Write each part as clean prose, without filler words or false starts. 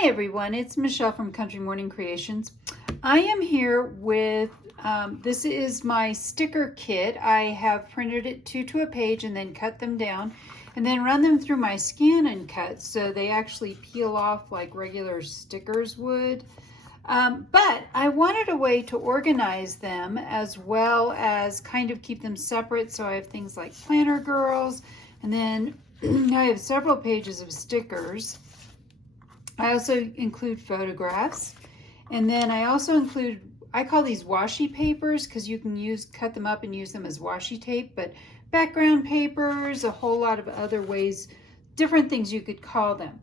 Hi everyone, it's Michelle from Country Morning Creations. I am here with, this is my sticker kit. I have printed it two to a page and then cut them down and then run them through my scan and cut so they actually peel off like regular stickers would. But I wanted a way to organize them as well as kind of keep them separate. So I have things like Planner Girls, and then I have several pages of stickers. I also include photographs, and then I also include, I call these washi papers because you can cut them up and use them as washi tape, but background papers, a whole lot of other ways, different things you could call them.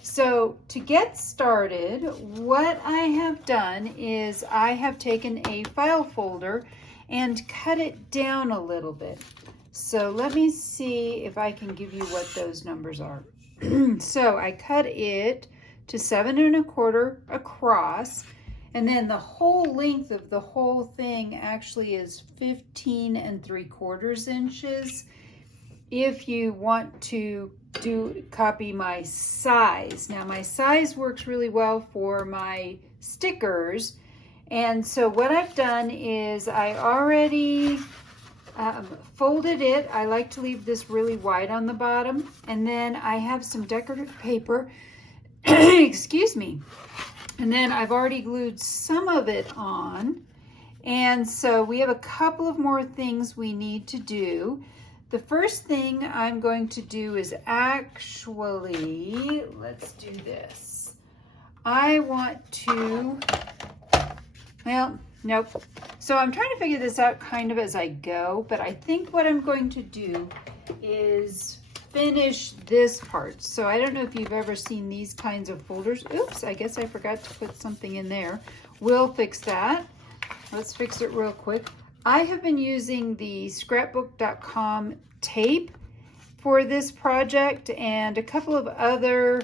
So to get started, what I have done is I have taken a file folder and cut it down a little bit. So let me see if I can give you what those numbers are. So I cut it to 7 1/4 across, and then the whole length of the whole thing actually is 15 3/4 inches. If you want to copy my size. Now my size works really well for my stickers, and so what I've done is I already folded it. I like to leave this really wide on the bottom, and then I have some decorative paper excuse me, and then I've already glued some of it on, and so we have a couple of more things we need to do. The first thing I'm going to do is actually, let's do this. I want to, well, nope. So I'm trying to figure this out kind of as I go, but I think what I'm going to do is finish this part. So I don't know if you've ever seen these kinds of folders. Oops, I guess I forgot to put something in there. We'll fix that. Let's fix it real quick. I have been using the scrapbook.com tape for this project and a couple of other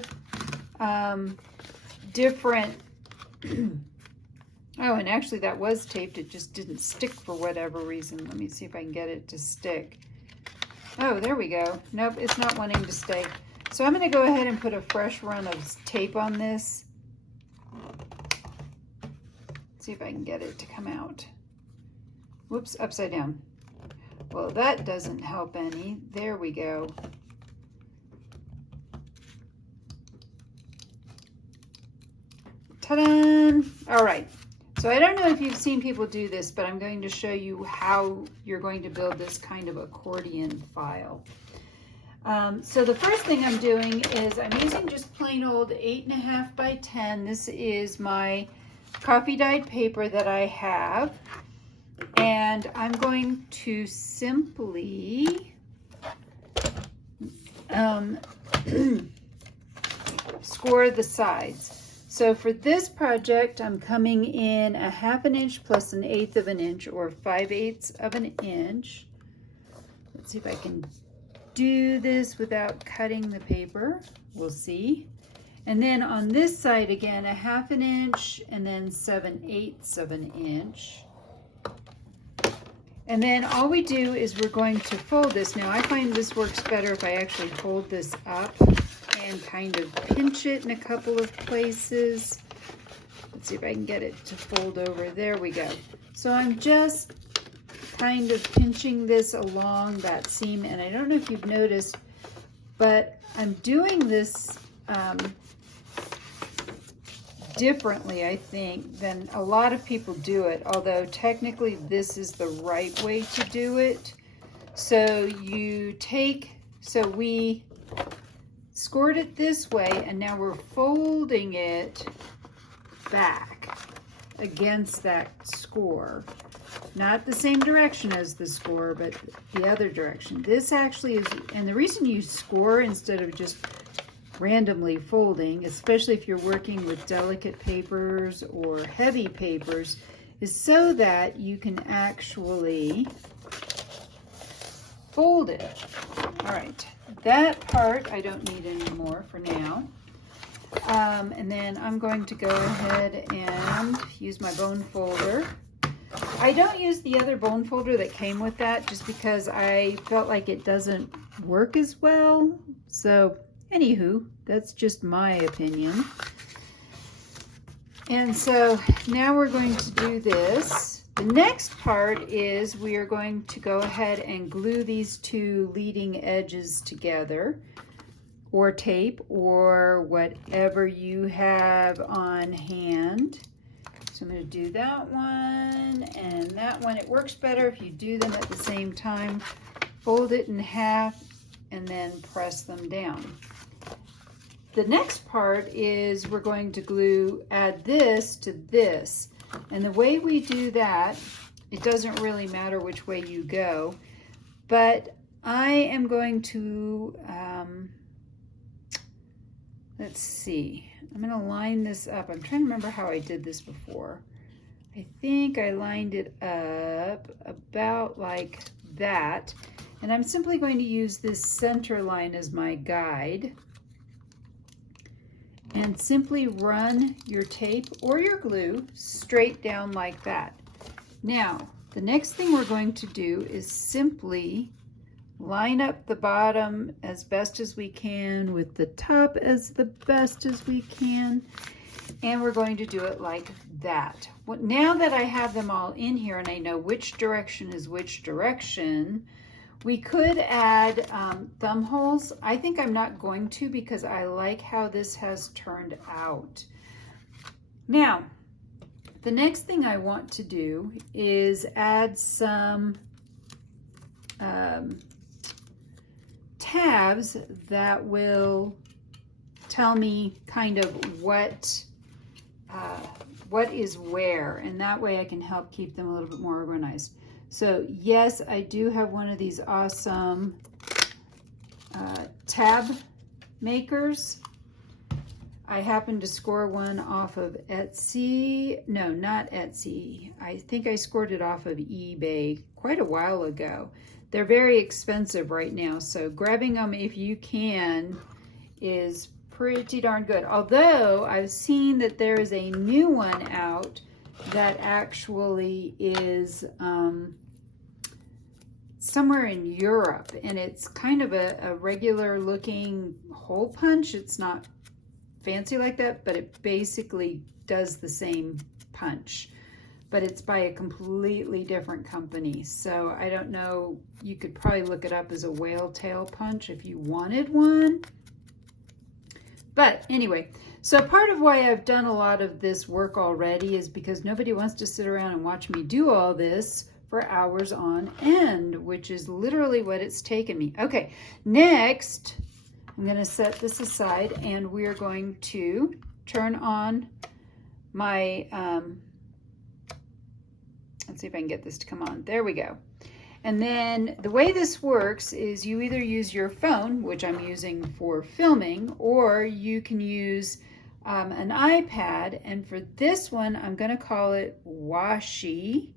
different oh, and actually that was taped. It just didn't stick for whatever reason. Let me see if I can get it to stick. Oh, there we go. Nope, it's not wanting to stay. So I'm going to go ahead and put a fresh run of tape on this. See if I can get it to come out. Whoops, upside down. Well, that doesn't help any. There we go. Ta-da! All right. So I don't know if you've seen people do this, but I'm going to show you how you're going to build this kind of accordion file. So the first thing I'm doing is I'm using just plain old 8.5 by 10. This is my coffee dyed paper that I have. And I'm going to simply score the sides. So for this project, I'm coming in 1/2 inch plus 1/8 of an inch, or 5/8 of an inch. Let's see if I can do this without cutting the paper. We'll see. And then on this side again, 1/2 inch and then 7/8 of an inch. And then all we do is we're going to fold this. Now I find this works better if I actually hold this up and kind of pinch it in a couple of places. Let's see if I can get it to fold over. There we go. So I'm just kind of pinching this along that seam, and I don't know if you've noticed, but I'm doing this differently, I think, than a lot of people do it, although technically this is the right way to do it. So we scored it this way, and now we're folding it back against that score. Not the same direction as the score, but the other direction. This actually is, and the reason you score instead of just randomly folding, especially if you're working with delicate papers or heavy papers, is so that you can actually fold it. All right. That part I don't need anymore for now. And then I'm going to go ahead and use my bone folder. I don't use the other bone folder that came with that just because I felt like it doesn't work as well. So anywho, that's just my opinion. And so now we're going to do this. The next part is we are going to go ahead and glue these two leading edges together, or tape, or whatever you have on hand. So I'm going to do that one and that one. It works better if you do them at the same time. Fold it in half and then press them down. The next part is we're going to add this to this. And the way we do that, it doesn't really matter which way you go, but I am going to, let's see, I'm going to line this up. I'm trying to remember how I did this before. I think I lined it up about like that. And I'm simply going to use this center line as my guide. And simply run your tape or your glue straight down like that. Now, the next thing we're going to do is simply line up the bottom as best as we can with the top as the best as we can. And we're going to do it like that. Now that I have them all in here and I know which direction is which direction, we could add thumb holes. I think I'm not going to because I like how this has turned out. Now, the next thing I want to do is add some tabs that will tell me kind of what is where, and that way I can help keep them a little bit more organized. So yes, I do have one of these awesome tab makers. I happened to score one off of Etsy. No, not Etsy. I think I scored it off of eBay quite a while ago. They're very expensive right now, so grabbing them if you can is pretty darn good. Although I've seen that there is a new one out that actually is somewhere in Europe, and it's kind of a regular looking hole punch. It's not fancy like that, but it basically does the same punch, but it's by a completely different company. So I don't know, you could probably look it up as a whale tail punch if you wanted one. But anyway, so part of why I've done a lot of this work already is because nobody wants to sit around and watch me do all this for hours on end, which is literally what it's taken me. Okay, next, I'm going to set this aside and we're going to turn on my, let's see if I can get this to come on. There we go. And then the way this works is you either use your phone, which I'm using for filming, or you can use an iPad. And for this one, I'm going to call it Washi.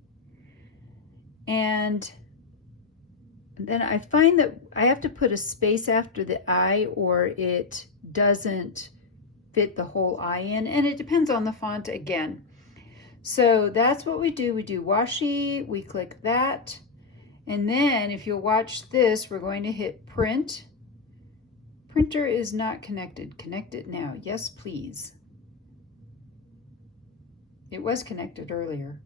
And then I find that I have to put a space after the I or it doesn't fit the whole I in, and it depends on the font again. So that's what we do. We do Washi, we click that, and then if you'll watch this, we're going to hit print. Printer is not connected. Connect it now. Yes, please. It was connected earlier.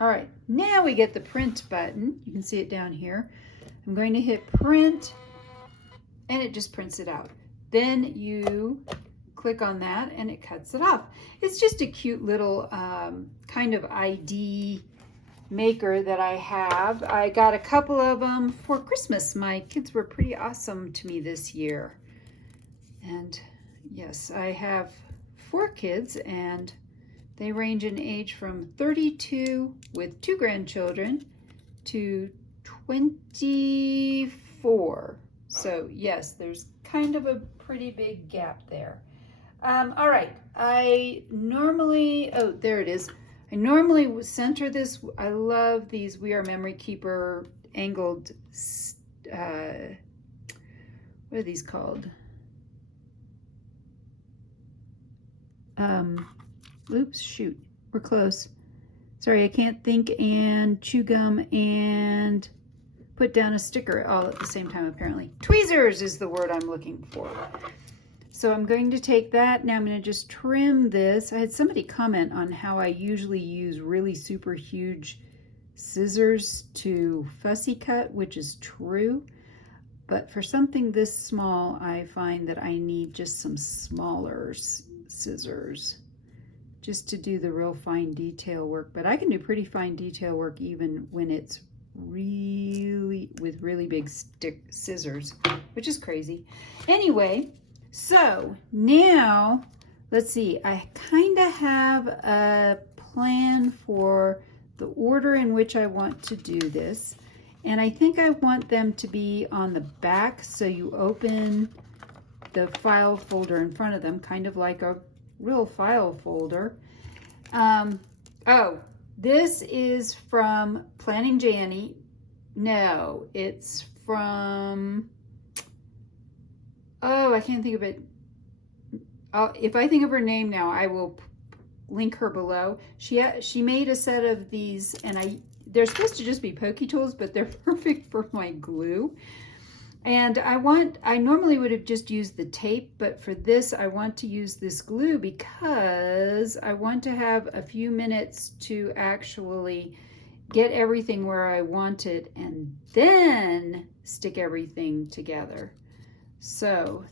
All right, now we get the print button. You can see it down here. I'm going to hit print and it just prints it out. Then you click on that and it cuts it off. It's just a cute little kind of ID maker that I have. I got a couple of them for Christmas. My kids were pretty awesome to me this year. And yes, I have 4 kids and they range in age from 32 with 2 grandchildren to 24. So yes, there's kind of a pretty big gap there. All right, I normally, oh, there it is. I normally center this. I love these We Are Memory Keeper angled, what are these called? Oops, shoot, we're close. Sorry, I can't think, and chew gum and put down a sticker all at the same time, apparently. Tweezers is the word I'm looking for. So I'm going to take that. Now I'm going to just trim this. I had somebody comment on how I usually use really super huge scissors to fussy cut, which is true. But for something this small, I find that I need just some smaller scissors just to do the real fine detail work. But I can do pretty fine detail work even when it's really with really big scissors, which is crazy. Anyway, so now let's see, I kind of have a plan for the order in which I want to do this, and I think I want them to be on the back, so you open the file folder in front of them, kind of like a real file folder. Oh, this is from Planning Janny. No, it's from, oh, I can't think of it. If I think of her name now, I will link her below. She made a set of these, and they're supposed to just be pokey tools, but they're perfect for my glue. And I normally would have just used the tape, but for this I want to use this glue because I want to have a few minutes to actually get everything where I want it and then stick everything together. So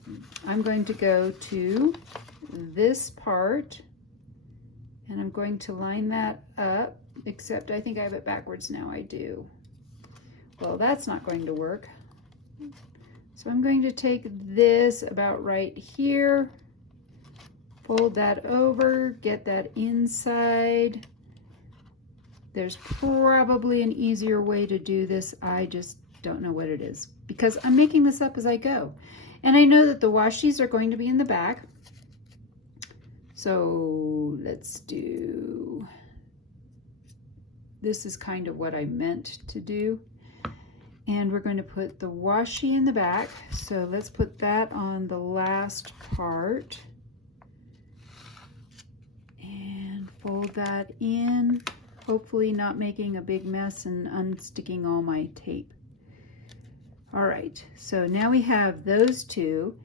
I'm going to go to this part and I'm going to line that up, except I think I have it backwards now. I do. Well, that's not going to work. So I'm going to take this about right here, fold that over, get that inside. There's probably an easier way to do this. I just don't know what it is because I'm making this up as I go. And I know that the washies are going to be in the back. So let's do, this is kind of what I meant to do. And we're going to put the washi in the back. So let's put that on the last part. And fold that in, hopefully not making a big mess and unsticking all my tape. All right, so now we have those two.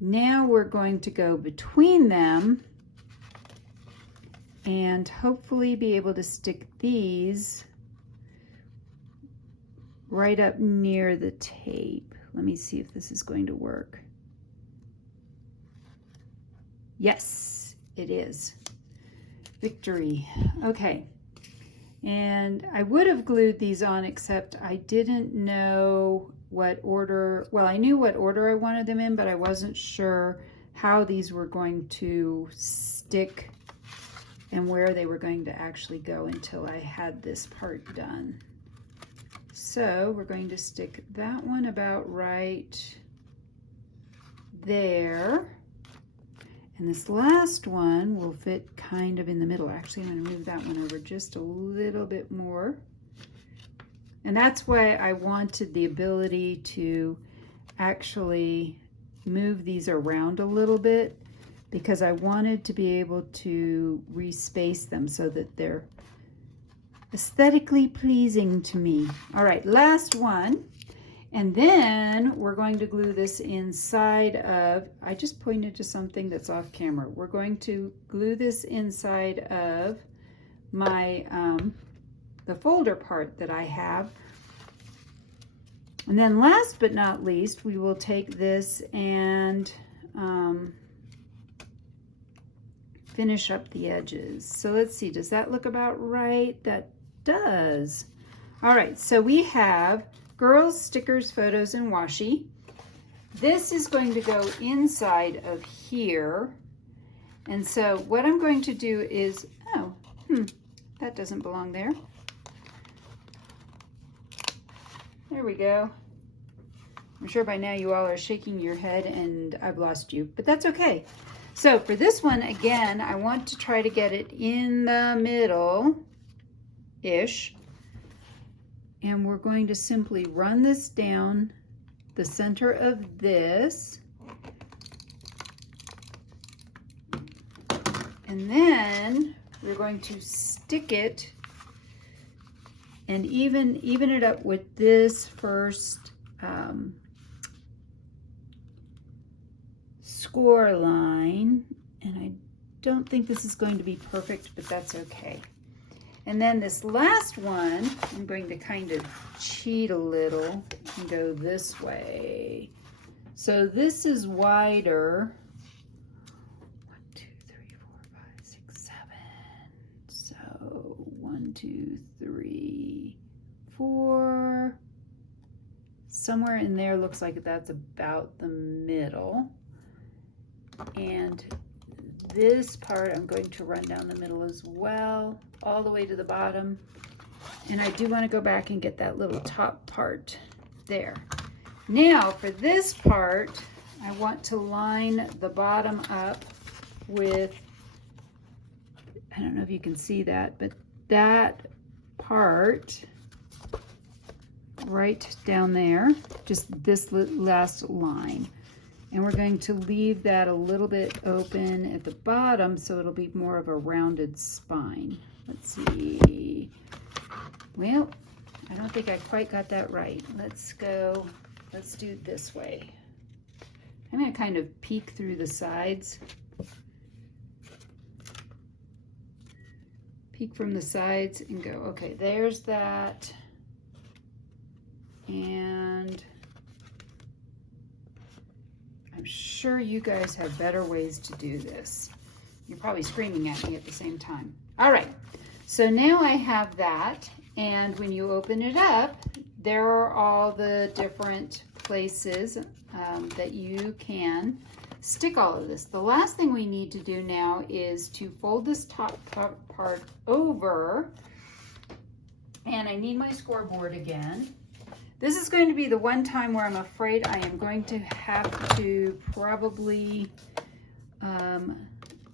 Now we're going to go between them and hopefully be able to stick these right up near the tape. Let me see if this is going to work. Yes, it is. Victory. Okay. And I would have glued these on, except I didn't know what order, well, I knew what order I wanted them in, but I wasn't sure how these were going to stick and where they were going to actually go until I had this part done. So we're going to stick that one about right there. And this last one will fit kind of in the middle. Actually, I'm going to move that one over just a little bit more. And that's why I wanted the ability to actually move these around a little bit, because I wanted to be able to respace them so that they're aesthetically pleasing to me. All right, last one. And then we're going to glue this inside of, I just pointed to something that's off camera. We're going to glue this inside of my, the folder part that I have. And then last but not least, we will take this and finish up the edges. So let's see, does that look about right? That does. All right, so we have girls, stickers, photos, and washi. This is going to go inside of here. And so what I'm going to do is, that doesn't belong there. There we go. I'm sure by now you all are shaking your head and I've lost you, but that's okay. So for this one, again, I want to try to get it in the middle-ish. And we're going to simply run this down the center of this. And then we're going to stick it and even it up with this first score line. And I don't think this is going to be perfect, but that's okay. And then this last one, I'm going to kind of cheat a little and go this way. So this is wider. 1, 2, 3, 4, 5, 6, 7. So 1, 2, 3, 4. Somewhere in there looks like that's about the middle. And this part I'm going to run down the middle as well, all the way to the bottom. And I do want to go back and get that little top part there. Now for this part, I want to line the bottom up with, I don't know if you can see that, but that part right down there, just this last line. And we're going to leave that a little bit open at the bottom so it'll be more of a rounded spine. Let's see. Well, I don't think I quite got that right. Let's do it this way. I'm going to kind of peek through the sides. Peek from the sides and go, okay, there's that. And I'm sure you guys have better ways to do this. You're probably screaming at me at the same time. All right, so now I have that, and when you open it up, there are all the different places that you can stick all of this. The last thing we need to do now is to fold this top part over, and I need my scoreboard again. This is going to be the one time where I'm afraid I am going to have to probably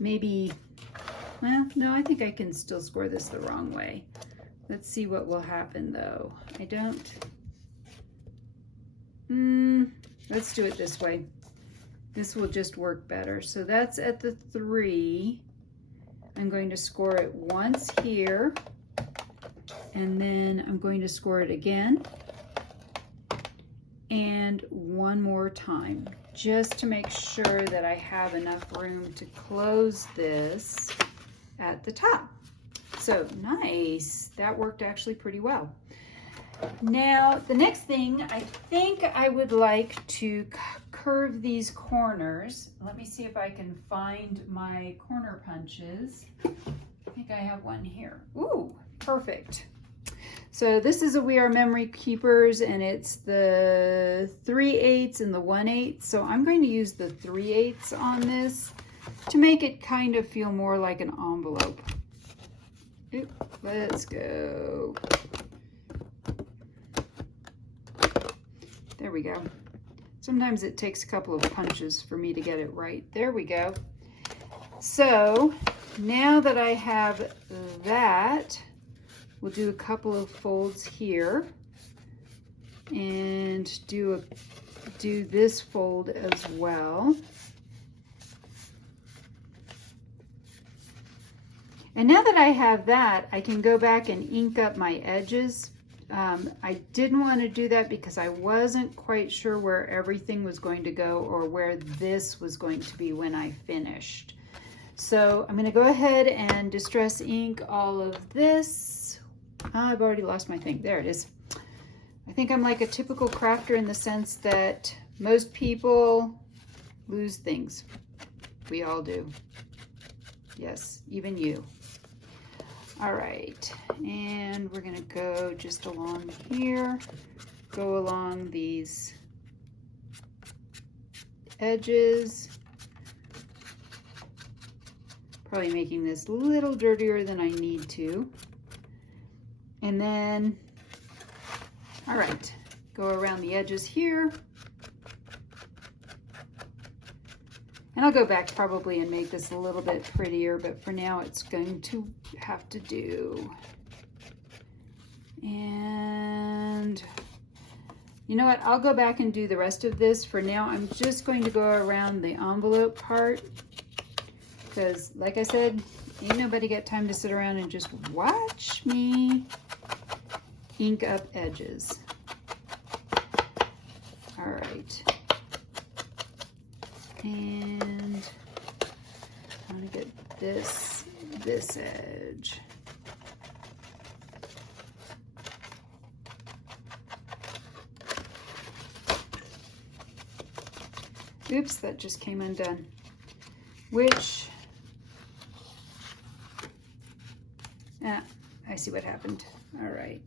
maybe, well, no, I think I can still score this the wrong way. Let's see what will happen though. I don't, let's do it this way. This will just work better. So that's at the 3. I'm going to score it once here, and then I'm going to score it again. And one more time, just to make sure that I have enough room to close this at the top. So nice, that worked actually pretty well. Now, the next thing, I think I would like to curve these corners. Let me see if I can find my corner punches. I think I have one here. Ooh, perfect. So this is a We Are Memory Keepers, and it's the 3/8 and the 1/8. So I'm going to use the 3/8 on this to make it kind of feel more like an envelope. Oop, let's go. There we go. Sometimes it takes a couple of punches for me to get it right. There we go. So now that I have that, we'll do a couple of folds here and do this fold as well. And now that I have that, I can go back and ink up my edges. I didn't want to do that because I wasn't quite sure where everything was going to go or where this was going to be when I finished. So I'm going to go ahead and Distress Ink all of this. I've already lost my thing. There it is. I think I'm like a typical crafter in the sense that most people lose things. We all do. Yes, even you. All right, and we're gonna go just along here, go along these edges, probably making this a little dirtier than I need to. And then, all right, go around the edges here. And I'll go back probably and make this a little bit prettier, but for now it's going to have to do. And you know what? I'll go back and do the rest of this. For now, I'm just going to go around the envelope part because, like I said, ain't nobody got time to sit around and just watch me. ink up edges. All right. And I'm going to get this edge. Oops, that just came undone. Which, I see what happened. All right.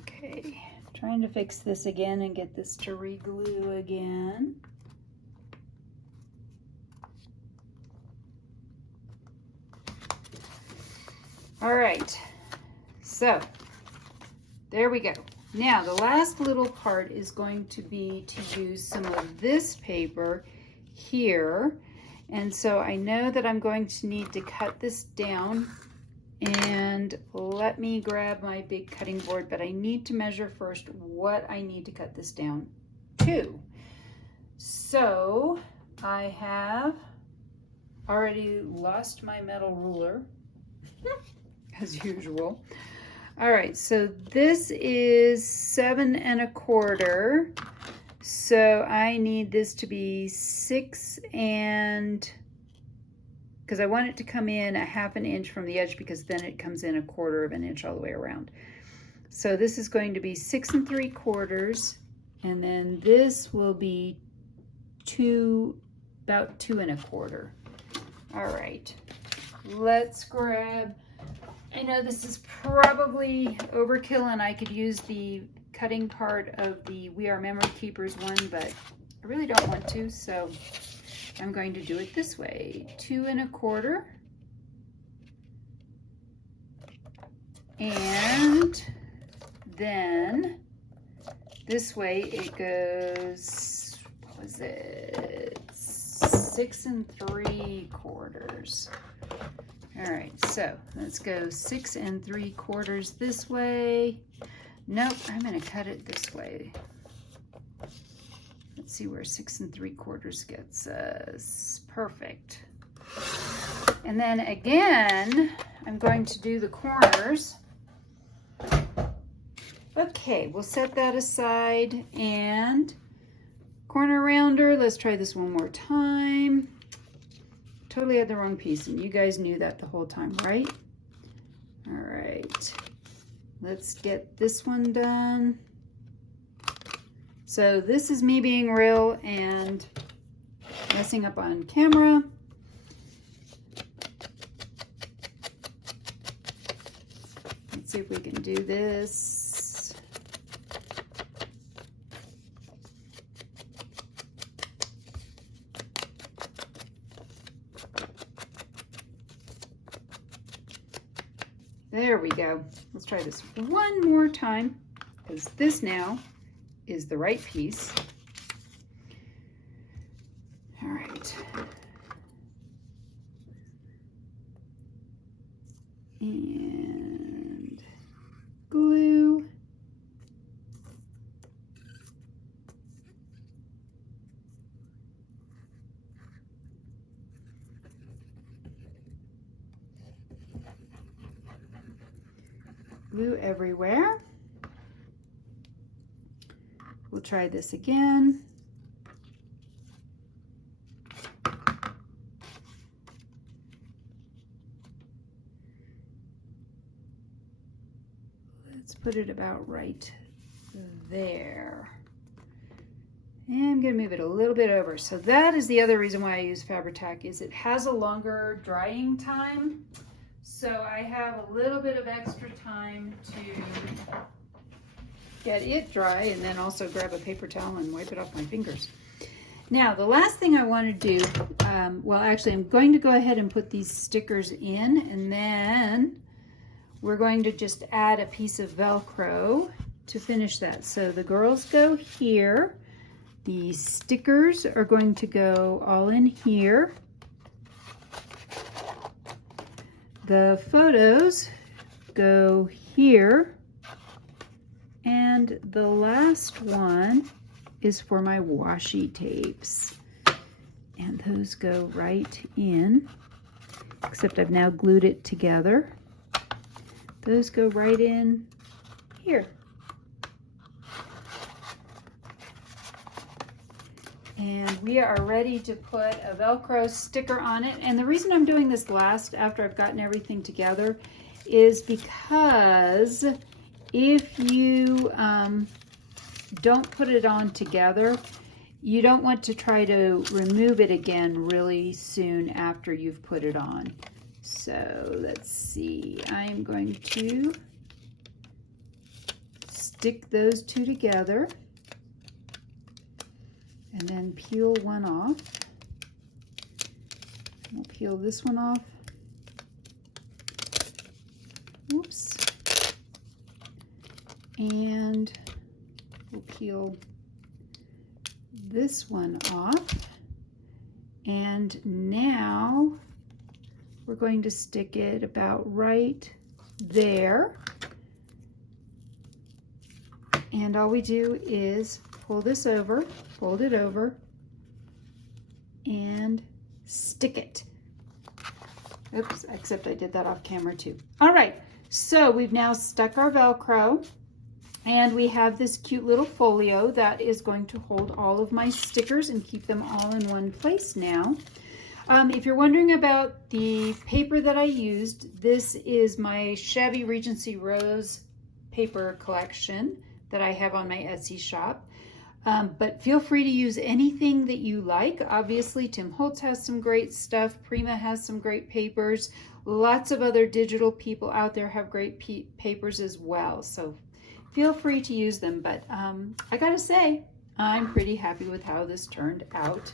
Okay, trying to fix this again and get this to re-glue again. All right, so there we go. Now the last little part is going to be to use some of this paper here. And so I know that I'm going to need to cut this down, and let me grab my big cutting board, but I need to measure first what I need to cut this down to. So I have already lost my metal ruler as usual. All right, so this is 7 1/4. So I need this to be 6 and, because I want it to come in a 1/2 inch from the edge, because then it comes in 1/4 inch all the way around. So this is going to be 6 3/4, and then this will be about 2 1/4. All right, let's grab, I know this is probably overkill and I could use the cutting part of the We Are Memory Keepers one, but I really don't want to, so I'm going to do it this way. 2 1/4. And then this way it goes, what was it? 6 3/4. All right, so let's go 6 3/4 this way. Nope, I'm gonna cut it this way. Let's see where 6 3/4 gets us. Perfect. And then again, I'm going to do the corners. Okay, we'll set that aside, and corner rounder, let's try this one more time. Totally had the wrong piece, and you guys knew that the whole time, right? All right, let's get this one done. So this is me being real and messing up on camera. Let's see if we can do this. There we go. Let's try this one more time, because this now is the right piece. All right. And glue. Glue everywhere. We'll try this again. Let's put it about right there. And I'm going to move it a little bit over. So that is the other reason why I use Fabri-Tac, is it has a longer drying time. So I have a little bit of extra time to get it dry, and then also grab a paper towel and wipe it off my fingers. Now, the last thing I want to do, well, actually, I'm going to go ahead and put these stickers in, and then we're going to just add a piece of Velcro to finish that. So the girls go here. The stickers are going to go all in here. The photos go here. And the last one is for my washi tapes. And those go right in, except I've now glued it together. Those go right in here. And we are ready to put a Velcro sticker on it. And the reason I'm doing this last after I've gotten everything together is because if you don't put it on together, you don't want to try to remove it again really soon after you've put it on. So let's see, I'm going to stick those two together and then peel one off. We'll peel this one off. Oops. And we'll peel this one off. And now we're going to stick it about right there. And all we do is pull this over, fold it over, and stick it. Oops, except I did that off camera too. All right, so we've now stuck our Velcro, and we have this cute little folio that is going to hold all of my stickers and keep them all in one place now. If you're wondering about the paper that I used, this is my Shabby Regency Rose paper collection that I have on my Etsy shop. But feel free to use anything that you like. Obviously, Tim Holtz has some great stuff. Prima has some great papers. Lots of other digital people out there have great papers as well. So feel free to use them. But I gotta say, I'm pretty happy with how this turned out.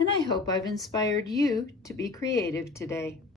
And I hope I've inspired you to be creative today.